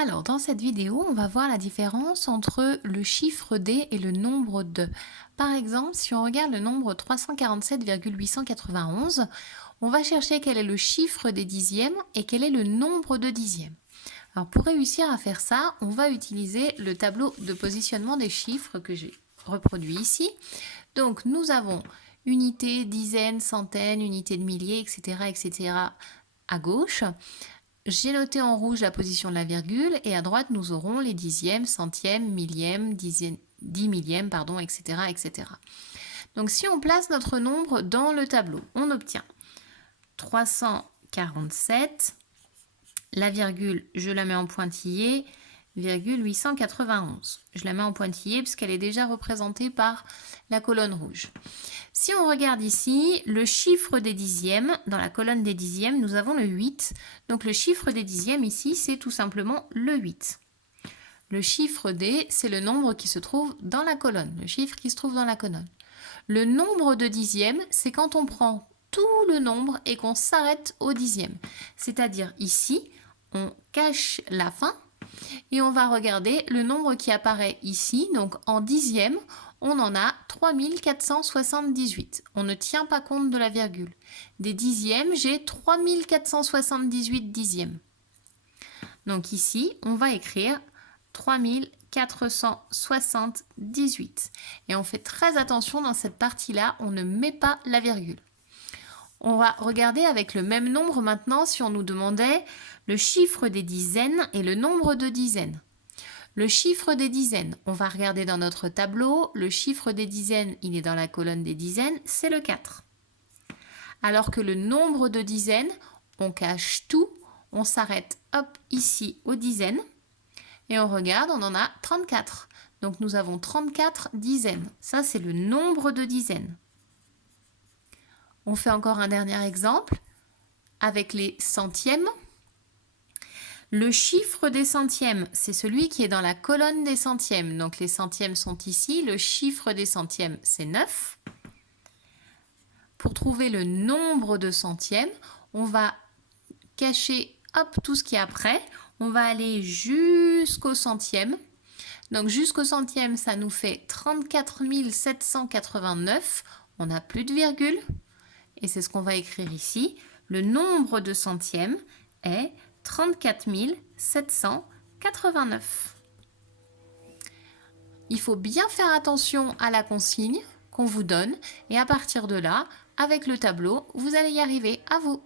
Alors, dans cette vidéo, on va voir la différence entre le chiffre d et le nombre de. Par exemple, si on regarde le nombre 347,891, on va chercher quel est le chiffre des dixièmes et quel est le nombre de dixièmes. Alors, pour réussir à faire ça, on va utiliser le tableau de positionnement des chiffres que j'ai reproduit ici. Donc, nous avons unité, dizaines, centaines, unités de milliers, etc., etc. à gauche. J'ai noté en rouge la position de la virgule et à droite nous aurons les dixièmes, centièmes, millièmes, dixièmes, 10 millièmes, pardon, etc., etc. Donc si on place notre nombre dans le tableau, on obtient 347, la virgule, je la mets en pointillé, virgule 891. Je la mets en pointillé parce qu'elle est déjà représentée par la colonne rouge. Si on regarde ici, le chiffre des dixièmes, dans la colonne des dixièmes, nous avons le 8. Donc le chiffre des dixièmes ici, c'est tout simplement le 8. Le chiffre d, c'est le nombre qui se trouve dans la colonne, le chiffre qui se trouve dans la colonne. Le nombre de dixièmes, c'est quand on prend tout le nombre et qu'on s'arrête au dixième. C'est-à-dire ici, on cache la fin et on va regarder le nombre qui apparaît ici. Donc en dixième, on en a 3478. On ne tient pas compte de la virgule. Des dixièmes, j'ai 3478 dixièmes. Donc ici, on va écrire 3478. Et on fait très attention dans cette partie-là, on ne met pas la virgule. On va regarder avec le même nombre maintenant si on nous demandait le chiffre des dizaines et le nombre de dizaines. Le chiffre des dizaines, on va regarder dans notre tableau, le chiffre des dizaines, il est dans la colonne des dizaines, c'est le 4. Alors que le nombre de dizaines, on cache tout, on s'arrête hop ici aux dizaines et on regarde, on en a 34. Donc nous avons 34 dizaines. Ça, c'est le nombre de dizaines. On fait encore un dernier exemple avec les centièmes. Le chiffre des centièmes, c'est celui qui est dans la colonne des centièmes. Donc les centièmes sont ici. Le chiffre des centièmes, c'est 9. Pour trouver le nombre de centièmes, on va cacher tout ce qui est après. On va aller jusqu'au centième. Donc jusqu'au centième, ça nous fait 34 789. On n'a plus de virgule. Et c'est ce qu'on va écrire ici. Le nombre de centièmes est 34 789. Il faut bien faire attention à la consigne qu'on vous donne et à partir de là, avec le tableau, vous allez y arriver. À vous!